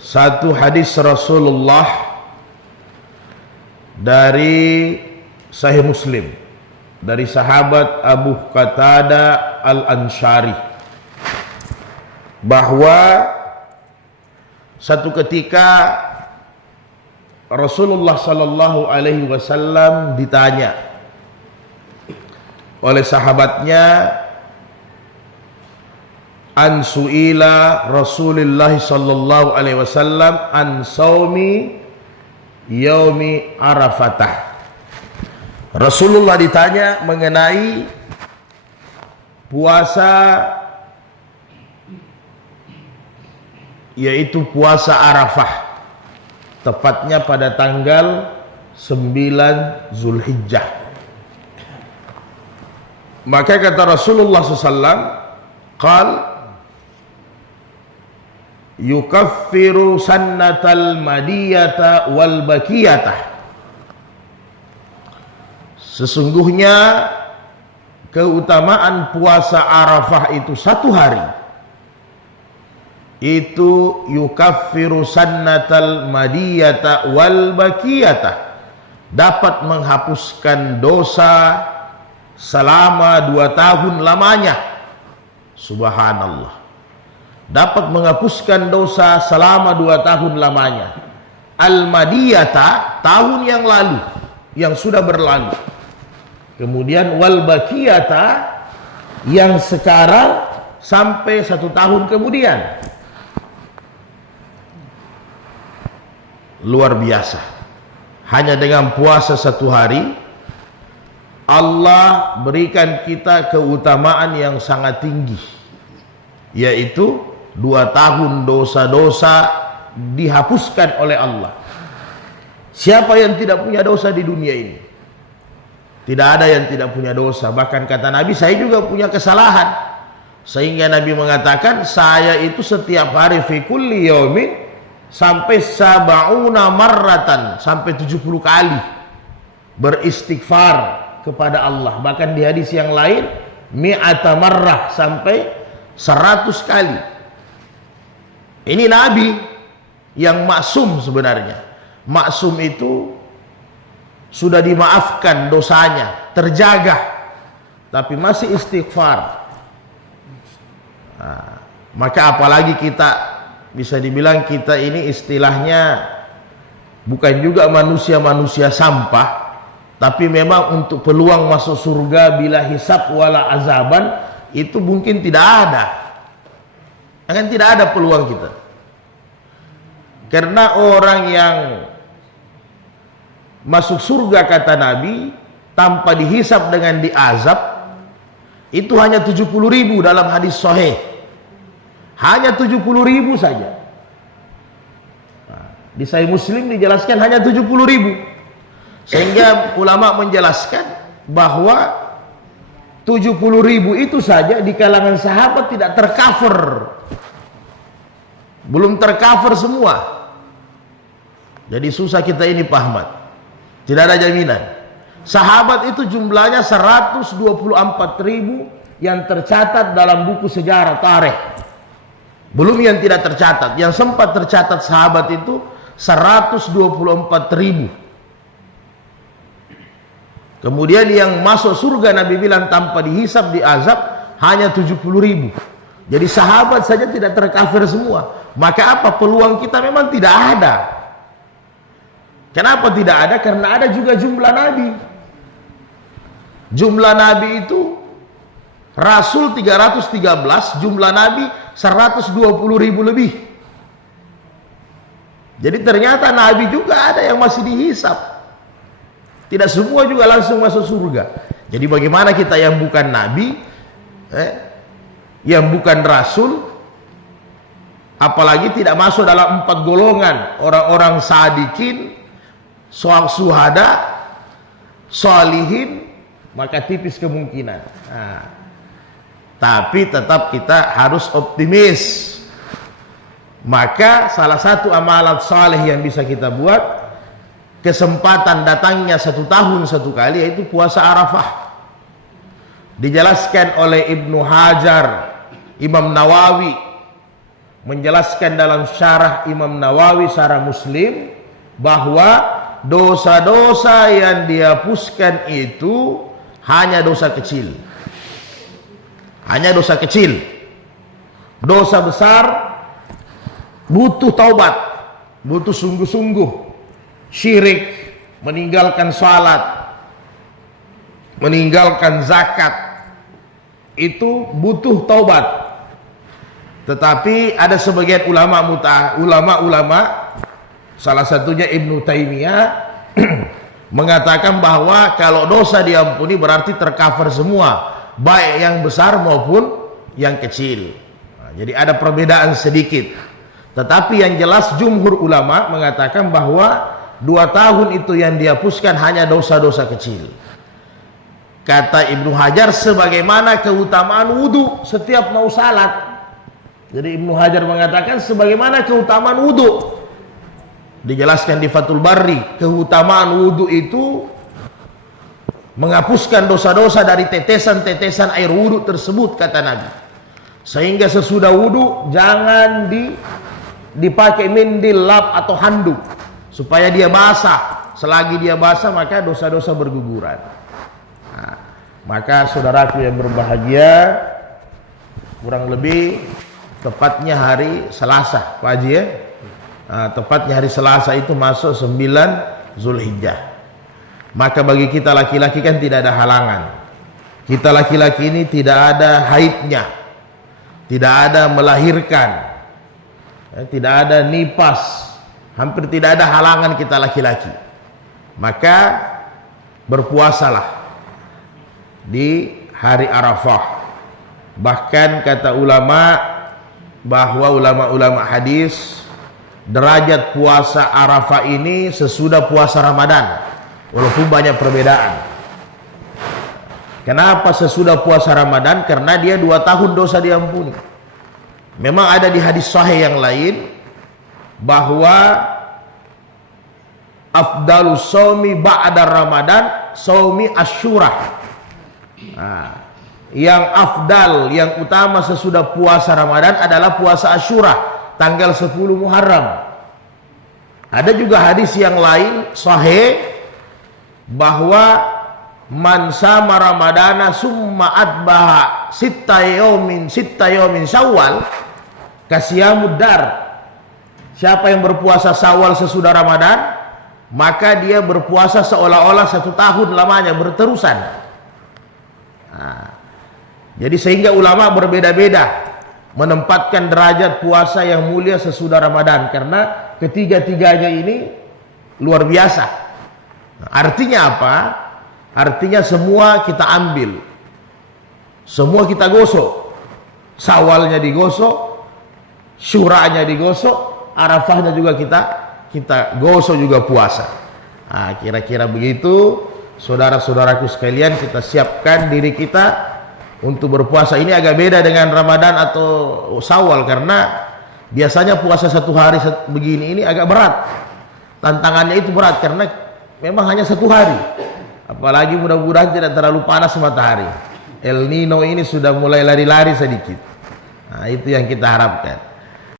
satu hadis Rasulullah dari Sahih Muslim dari sahabat Abu Qatadah Al-Ansyari, bahwa satu ketika Rasulullah sallallahu alaihi wasallam ditanya oleh sahabatnya, an su'ila Rasulullah sallallahu alaihi wasallam an saumi yaumi Arafatah. Rasulullah ditanya mengenai puasa, yaitu puasa Arafah, tepatnya pada tanggal 9 Zulhijjah. Maka kata Rasulullah SAW, qal yukaffiru sannatal madiyata wal bakiyata. Sesungguhnya keutamaan puasa Arafah itu satu hari, itu yukaffiru sannatal madiyata wal bakiyata, dapat menghapuskan dosa selama 2 tahun lamanya. Subhanallah, dapat menghapuskan dosa selama 2 tahun lamanya. Al-madiyata, tahun yang lalu, yang sudah berlalu. Kemudian wal bakiyata, yang sekarang sampai 1 tahun kemudian. Luar biasa. Hanya dengan puasa 1 hari, Allah berikan kita keutamaan yang sangat tinggi, yaitu 2 tahun dosa-dosa dihapuskan oleh Allah. Siapa yang tidak punya dosa di dunia ini? Tidak ada yang tidak punya dosa. Bahkan kata Nabi, saya juga punya kesalahan. Sehingga Nabi mengatakan, saya itu setiap hari fi kulli yaumin sampai sab'una marratan, sampai 70 kali beristighfar kepada Allah. Bahkan di hadis yang lain, mi'ata marrah, sampai 100 kali. Ini Nabi yang maksum sebenarnya. Maksum itu sudah dimaafkan dosanya, terjaga, tapi masih istighfar. Nah, maka apalagi kita, bisa dibilang kita ini istilahnya bukan juga manusia-manusia sampah, tapi memang untuk peluang masuk surga bila hisab wala azaban itu mungkin tidak ada. Akan tidak ada peluang kita. Karena orang yang masuk surga kata Nabi tanpa dihisab dengan diazab itu hanya 70.000 dalam hadis sahih. Hanya 70.000 saja. Nah, di Sahih Muslim dijelaskan hanya 70.000. Sehingga ulama menjelaskan bahwa 70.000 itu saja di kalangan sahabat tidak tercover. Belum tercover semua. Jadi susah kita ini Pak Ahmad. Tidak ada jaminan. Sahabat itu jumlahnya 124.000 yang tercatat dalam buku sejarah tarikh. Belum yang tidak tercatat. Yang sempat tercatat sahabat itu 124.000. Kemudian yang masuk surga Nabi bilang tanpa dihisab diazab hanya 70.000. Jadi sahabat saja tidak tercover semua. Maka apa, peluang kita memang tidak ada. Kenapa tidak ada? Karena ada juga jumlah Nabi. Jumlah Nabi itu Rasul 313, jumlah Nabi 120.000 lebih. Jadi ternyata Nabi juga ada yang masih dihisab. Tidak semua juga langsung masuk surga. Jadi bagaimana kita yang bukan Nabi, yang bukan Rasul, apalagi tidak masuk dalam 4 golongan, orang-orang sadikin, suhada, salihin, maka tipis kemungkinan. Nah, tapi tetap kita harus optimis. Maka salah satu amalan saleh yang bisa kita buat, kesempatan datangnya 1 tahun 1 kali, yaitu puasa Arafah. Dijelaskan oleh Ibnu Hajar, Imam Nawawi menjelaskan dalam syarah Imam Nawawi syarah Muslim bahwa dosa-dosa yang dihapuskan itu hanya dosa kecil. Hanya dosa kecil. Dosa besar butuh taubat, butuh sungguh-sungguh. Syirik, meninggalkan salat, meninggalkan zakat, itu butuh taubat. Tetapi ada sebagian ulama, salah satunya Ibnu Taimiyah mengatakan bahwa kalau dosa diampuni berarti tercover semua, baik yang besar maupun yang kecil. Nah, jadi ada perbedaan sedikit. Tetapi yang jelas jumhur ulama mengatakan bahwa 2 tahun itu yang dihapuskan hanya dosa-dosa kecil. Kata Ibnu Hajar, sebagaimana keutamaan wudu setiap mau salat. Jadi Ibnu Hajar mengatakan sebagaimana keutamaan wudu. Dijelaskan di Fathul Bari, keutamaan wudu itu menghapuskan dosa-dosa dari tetesan-tetesan air wudu tersebut, kata Nabi. Sehingga sesudah wudu jangan dipakai mindil, lap atau handuk supaya dia basah. Selagi dia basah maka dosa-dosa berguguran. Nah, maka saudaraku yang berbahagia, kurang lebih tepatnya hari Selasa, Pak Haji ya. Nah, tepatnya hari Selasa itu masuk 9 Zulhijjah. Maka bagi kita laki-laki kan tidak ada halangan. Kita laki-laki ini tidak ada haidnya, tidak ada melahirkan, ya, tidak ada nipas, hampir tidak ada halangan kita laki-laki. Maka berpuasalah di hari Arafah. Bahkan kata ulama bahwa ulama-ulama hadis, derajat puasa Arafah ini sesudah puasa Ramadan, walaupun banyak perbedaan. Kenapa sesudah puasa Ramadan? Karena dia 2 tahun dosa diampuni. Memang ada di hadis sahih yang lain bahwa afdalus shaumi ba'da Ramadan shaumi Asyura. Nah, yang afdal, yang utama sesudah puasa Ramadan adalah puasa Asyura, tanggal 10 Muharram. Ada juga hadis yang lain sahih bahwa man sama Ramadana summa adbaha sitta yaumin Syawal kasiyamud dar. Siapa yang berpuasa Syawal sesudah Ramadan, maka dia berpuasa seolah-olah 1 tahun lamanya berterusan. Nah, jadi sehingga ulama berbeda-beda menempatkan derajat puasa yang mulia sesudah Ramadan, karena ketiga-tiganya ini luar biasa. Nah, artinya apa? Artinya semua kita ambil, semua kita gosok. Syawalnya digosok, Syuranya digosok, Arafahnya juga kita gosok juga puasa. Nah, kira-kira begitu saudara-saudaraku sekalian, kita siapkan diri kita untuk berpuasa. Ini agak beda dengan Ramadan atau Syawal, karena biasanya puasa 1 hari begini ini agak berat. Tantangannya itu berat karena memang hanya 1 hari. Apalagi mudah-mudahan tidak terlalu panas matahari. El Nino ini sudah mulai lari-lari sedikit. Nah, itu yang kita harapkan.